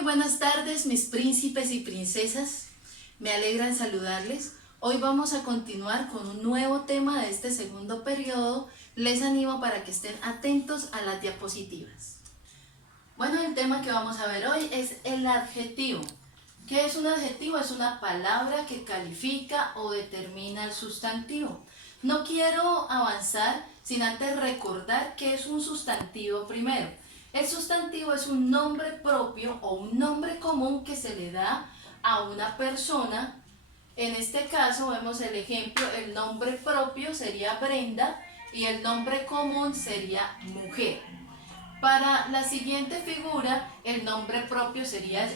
Muy buenas tardes, mis príncipes y princesas. Me alegra en saludarles. Hoy vamos a continuar con un nuevo tema de este segundo periodo. Les animo para que estén atentos a las diapositivas. Bueno, el tema que vamos a ver hoy es el adjetivo. ¿Qué es un adjetivo? Es una palabra que califica o determina el sustantivo. No quiero avanzar sin antes recordar qué es un sustantivo primero. El sustantivo es un nombre propio o un nombre común que se le da a una persona. En este caso vemos el ejemplo, el nombre propio sería Brenda y el nombre común sería mujer. Para la siguiente figura, el nombre propio sería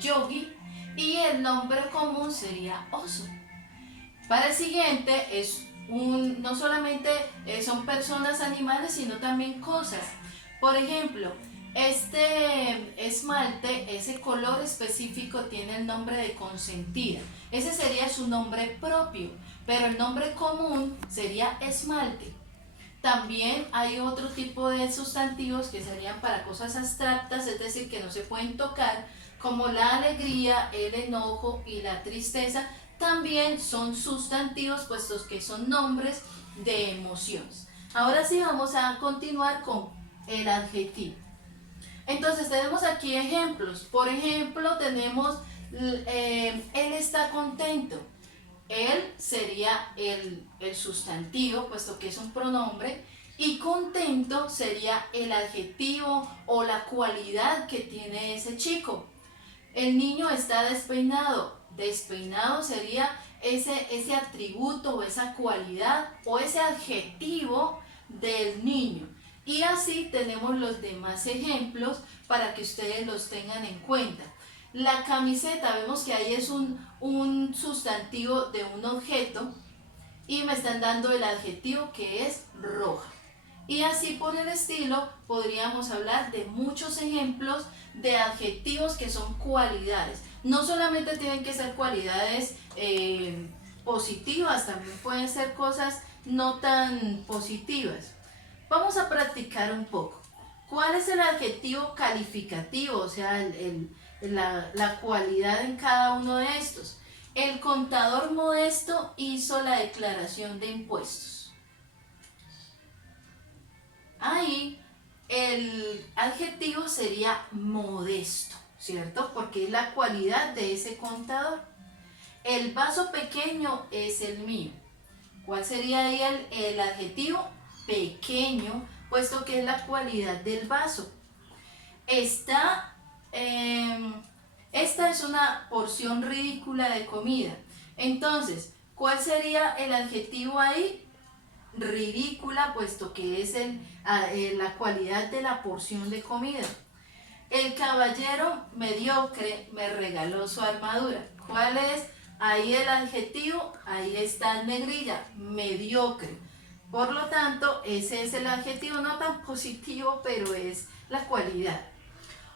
Yogi y el nombre común sería oso. Para el siguiente, no solamente son personas, animales, sino también cosas. Por ejemplo, este esmalte, ese color específico tiene el nombre de consentida. Ese sería su nombre propio, pero el nombre común sería esmalte. También hay otro tipo de sustantivos que serían para cosas abstractas, es decir, que no se pueden tocar, como la alegría, el enojo y la tristeza. También son sustantivos, puestos que son nombres de emociones. Ahora sí vamos a continuar con el adjetivo. Entonces tenemos aquí ejemplos. Por ejemplo, tenemos él está contento. Él sería el sustantivo, puesto que es un pronombre, y contento sería el adjetivo o la cualidad que tiene ese chico. El niño está despeinado. Despeinado sería ese atributo o esa cualidad o ese adjetivo del niño. Y así tenemos los demás ejemplos para que ustedes los tengan en cuenta. La camiseta, vemos que ahí es un sustantivo de un objeto y me están dando el adjetivo que es roja. Y así por el estilo podríamos hablar de muchos ejemplos de adjetivos que son cualidades. No solamente tienen que ser cualidades positivas, también pueden ser cosas no tan positivas. Vamos a practicar un poco. ¿Cuál es el adjetivo calificativo? O sea, la cualidad en cada uno de estos. El contador modesto hizo la declaración de impuestos. Ahí el adjetivo sería modesto, ¿cierto? Porque es la cualidad de ese contador. El vaso pequeño es el mío. ¿Cuál sería ahí el adjetivo? Pequeño, puesto que es la cualidad del vaso. Esta es una porción ridícula de comida. Entonces, ¿cuál sería el adjetivo ahí? Ridícula, puesto que es la cualidad de la porción de comida. El caballero mediocre me regaló su armadura. ¿Cuál es ahí el adjetivo? Ahí está en negrilla, mediocre. Por lo tanto, ese es el adjetivo no tan positivo, pero es la cualidad.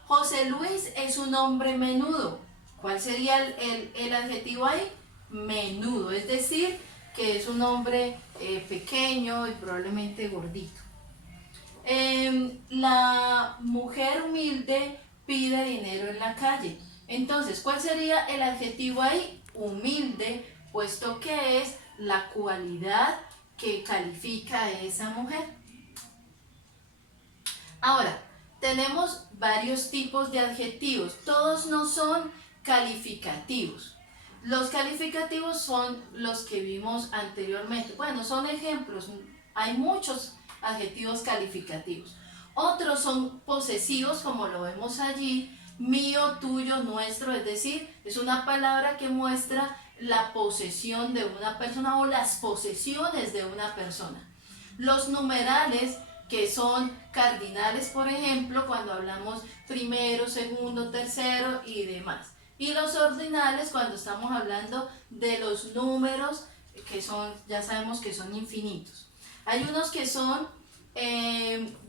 José Luis es un hombre menudo. ¿Cuál sería el adjetivo ahí? Menudo, es decir, que es un hombre pequeño y probablemente gordito. La mujer humilde pide dinero en la calle. Entonces, ¿cuál sería el adjetivo ahí? Humilde, puesto que es la cualidad que califica a esa mujer. Ahora, tenemos varios tipos de adjetivos. Todos no son calificativos. Los calificativos son los que vimos anteriormente. Bueno, son ejemplos. Hay muchos adjetivos calificativos. Otros son posesivos, como lo vemos allí. Mío, tuyo, nuestro. Es decir, es una palabra que muestra la posesión de una persona o las posesiones de una persona. Los numerales, que son cardinales, por ejemplo, cuando hablamos primero, segundo, tercero y demás. Y los ordinales, cuando estamos hablando de los números, que son, ya sabemos que son infinitos. Hay unos que son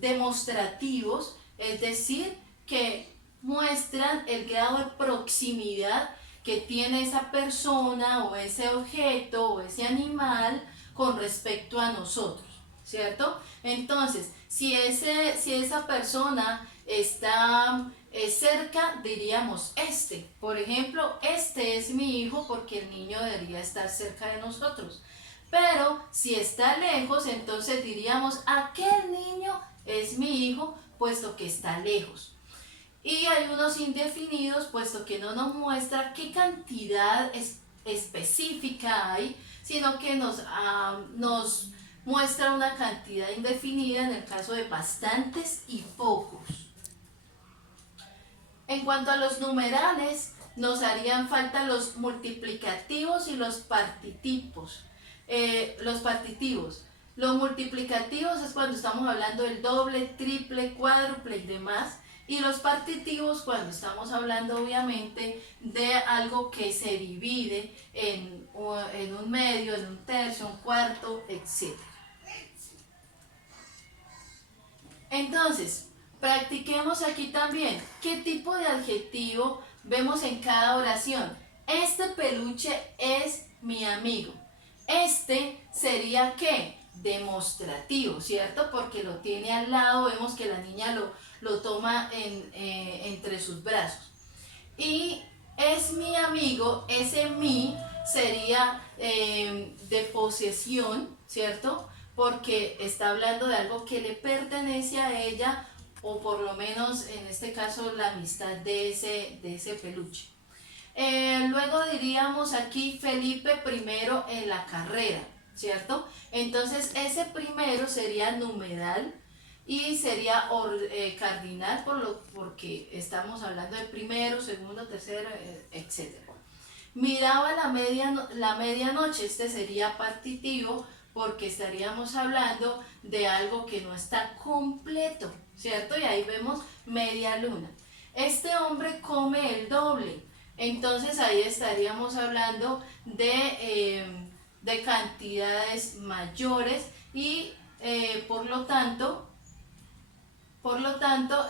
demostrativos, es decir, que muestran el grado de proximidad que tiene esa persona o ese objeto o ese animal con respecto a nosotros, ¿cierto? Entonces, si esa persona está cerca diríamos este. Por ejemplo, este es mi hijo porque el niño debería estar cerca de nosotros. Pero si está lejos, entonces diríamos aquel niño es mi hijo, puesto que está lejos. Y hay unos indefinidos, puesto que no nos muestra qué cantidad específica hay, sino que nos muestra una cantidad indefinida en el caso de bastantes y pocos. En cuanto a los numerales, nos harían falta los multiplicativos y los partitipos. Los multiplicativos es cuando estamos hablando del doble, triple, cuádruple y demás. Y los partitivos cuando estamos hablando obviamente de algo que se divide en un medio, en un tercio, un cuarto, etc. Entonces, practiquemos aquí también qué tipo de adjetivo vemos en cada oración. Este peluche es mi amigo. Este sería ¿qué? Demostrativo, ¿cierto? Porque lo tiene al lado, vemos que la niña lo toma entre sus brazos. Y es mi amigo, ese mi sería de posesión, ¿cierto? Porque está hablando de algo que le pertenece a ella, o por lo menos en este caso la amistad de ese peluche. Luego diríamos aquí Felipe primero en la carrera, ¿cierto? Entonces ese primero sería numeral y sería cardinal porque estamos hablando de primero, segundo, tercero, etc. Miraba la medianoche, este sería partitivo porque estaríamos hablando de algo que no está completo, ¿cierto? Y ahí vemos media luna. Este hombre come el doble, entonces ahí estaríamos hablando de cantidades mayores y por lo tanto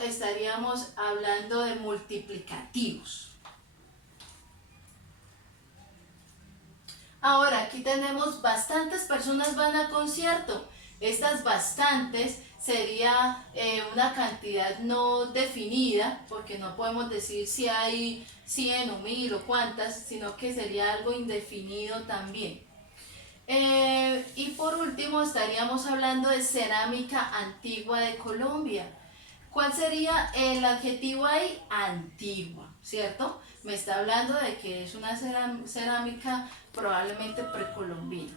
estaríamos hablando de multiplicativos. Ahora, aquí tenemos bastantes personas van a concierto. Estas bastantes sería una cantidad no definida, porque no podemos decir si hay 100 o 1000 o cuántas, sino que sería algo indefinido también. Y por último estaríamos hablando de cerámica antigua de Colombia. ¿Cuál sería el adjetivo ahí? Antigua, ¿cierto? Me está hablando de que es una cerámica probablemente precolombina.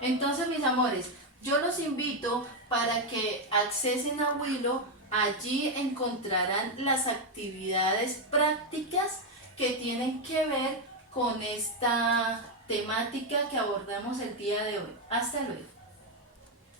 Entonces, mis amores, yo los invito para que accesen a Willow. Allí encontrarán las actividades prácticas que tienen que ver con esta temática que abordamos el día de hoy. Hasta luego.